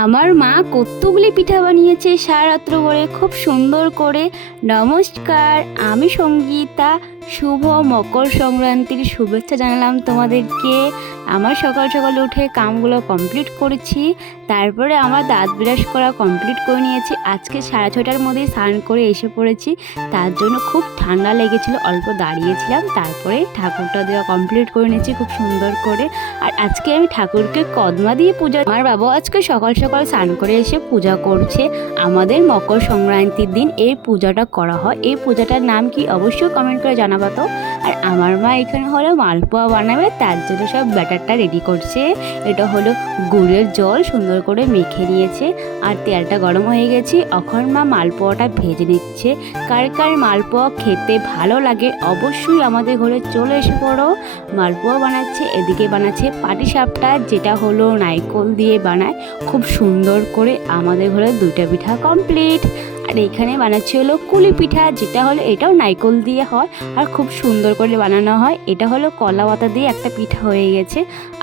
আমার মা কতগুলি পিঠা বানিয়েছে সারারাত্র ভরে খুব সুন্দর করে। নমস্কার, আমি সঙ্গীতা। শুভ মকর সংক্রান্তির শুভেচ্ছা জানালাম তোমাদেরকে। আমার সকাল সকাল উঠে কামগুলো কমপ্লিট করেছি, তারপরে আমার দাঁত ব্রাশ করা কমপ্লিট করে নিয়েছি। আজকে 6:30টার মধ্যেই স্নান করে এসে পড়েছি, তার জন্য খুব ঠান্ডা লেগেছিল, অল্প দাঁড়িয়েছিলাম। তারপরে ঠাকুরটা দেওয়া কমপ্লিট করে নিয়েছি খুব সুন্দর করে। আর আজকে আমি ঠাকুরকে কদমা দিয়ে পূজা, আমার বাবা আজকে সকাল সকাল স্নান করে এসে পূজা করছে। আমাদের মকর সংক্রান্তির দিন এই পূজাটা করা হয়। এই পূজাটার নাম কি অবশ্যই কমেন্ট করে জানাবো তো। আর আমার মা এখানে হলো মালপোয়া বানাবে, তার জন্য সব ব্যাটারটা রেডি করছে। এটা হলো গুড়ের জল সুন্দর করে মেখে নিয়েছে, আর তেলটা গরম হয়ে গেছে। এখন মা মালপোয়াটা ভেজে নিচ্ছে। কার কার মালপোয়া খেতে ভালো লাগে অবশ্যই আমাদের ঘরে চলে এসে পড়ো। মালপোয়া বানাচ্ছে, এদিকে বানাচ্ছে পাটিসাপটা, যেটা হলো নারকেল দিয়ে বানায় খুব সুন্দর করে। আমাদের ঘরে 2টা পিঠা কমপ্লিট। আর এখানে বানাচ্ছে হলো কুলি পিঠা, যেটা হলো এটাও নারকেল দিয়ে হয় আর খুব সুন্দর করে বানানো হয়। এটা হলো কলা পাতা দিয়ে একটা পিঠা হয়ে গেছে।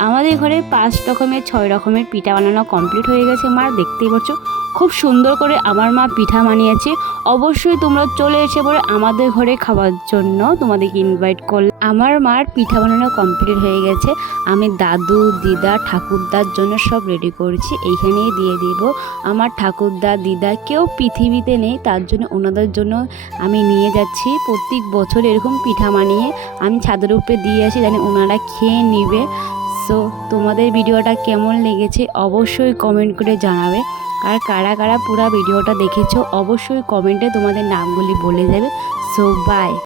আমাদের ঘরে 5 রকমের 6 রকমের পিঠা বানানো কমপ্লিট হয়ে গেছে। মা দেখতেই পাচ্ছ খুব সুন্দর করে আমার মা পিঠা বানিয়েছে। অবশ্যই তোমরা চলে এসে পড়ে আমাদের ঘরে খাওয়ার জন্য, তোমাদেরকে ইনভাইট করলাম। আমার মার পিঠা বানানো কমপ্লিট হয়ে গেছে। আমি দাদু, দিদা, ঠাকুরদার জন্য সব রেডি করেছি, এইখানেই দিয়ে দিব। আমার ঠাকুরদা, দিদা কেউ পৃথিবীতে নেই, তার জন্য ওনাদের জন্য আমি নিয়ে যাচ্ছি। প্রত্যেক বছর এরকম পিঠা বানিয়ে আমি ছাদের উপরে দিয়ে আসি, জানি ওনারা খেয়ে নিবে। সো তোমাদের ভিডিওটা কেমন লেগেছে অবশ্যই কমেন্ট করে জানাবে। আর কারা কারা পুরো ভিডিওটা দেখেছো অবশ্যই কমেন্টে তোমাদের নামগুলি বলে যাবে। So by.